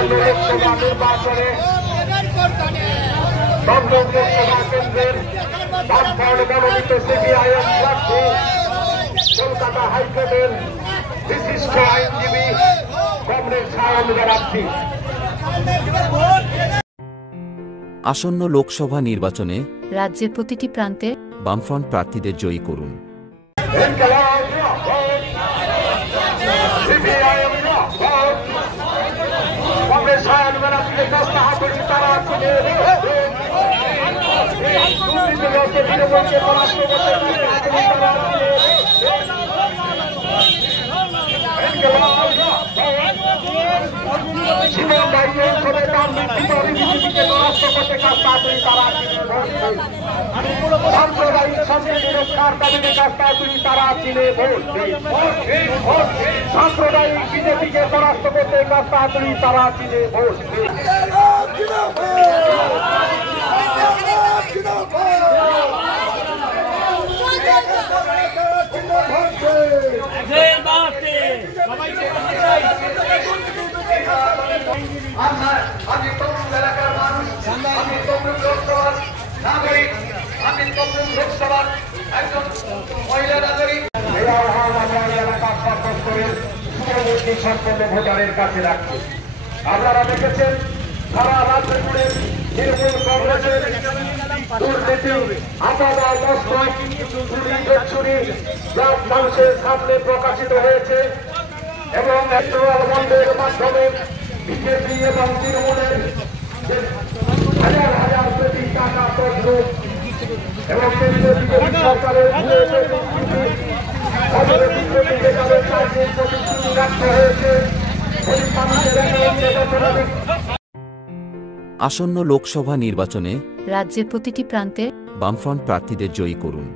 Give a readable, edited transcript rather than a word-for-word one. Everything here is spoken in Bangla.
আসন্ন লোকসভা নির্বাচনে দমদম লোকসভা কেন্দ্রের বামফ্রন্ট মনোনীত সিপিআইএম প্রার্থী কলকাতা হাইকোর্টের বিশিষ্ট আইনজীবী কমরেড শাহান প্রার্থী। আসন্ন লোকসভা নির্বাচনে রাজ্যের প্রতিটি প্রান্তে বামফ্রন্ট প্রার্থীদের জয়ী করুন। সাম্প্রদায়িক সম্প্রীতির দাবির কাজটা তুমি তারা চিনে ভোট সাম্প্রদায়িক বিজেপিকে পরাস্ত করতে কাজটা তুমি তারা চিনে ভোট আমি তমলুক এলাকার মানুষ, আমি তমলুক লোকসভার নাগরিক, আমি তমলুক লোকসভার একজন মহিলা নাগরিক। এই আহ্বান আমরা এলাকার সর্বত করে পূর্ববর্তী সম্পন্ন ভোটারের কাছে রাখছি। আপনারা দেখেছেন সারা রাজ্য জুড়ে তৃণমূল কংগ্রেসের দুর্নীতি, আপাদা মস্তক, চুরি যা মানুষের সামনে প্রকাশিত হয়েছে এবং ইলেকট্রাল বন্ডের মাধ্যমে বিজেপি এবং তৃণমূলের হাজার হাজার কোটি টাকা তদ্রুপ এবং কেন্দ্রীয় বিজেপি সরকারের প্রতিশ্রুতি রাখতে হয়েছে। আসন্ন লোকসভা নির্বাচনে রাজ্যের প্রতিটি প্রান্তে বামফ্রন্ট প্রার্থীদের জয়ী করুন।